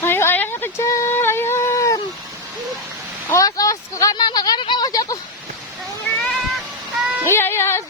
Ayo ayamnya kejar, ayam. Awas, awas ke kanan, awas jatuh. Iya, iya.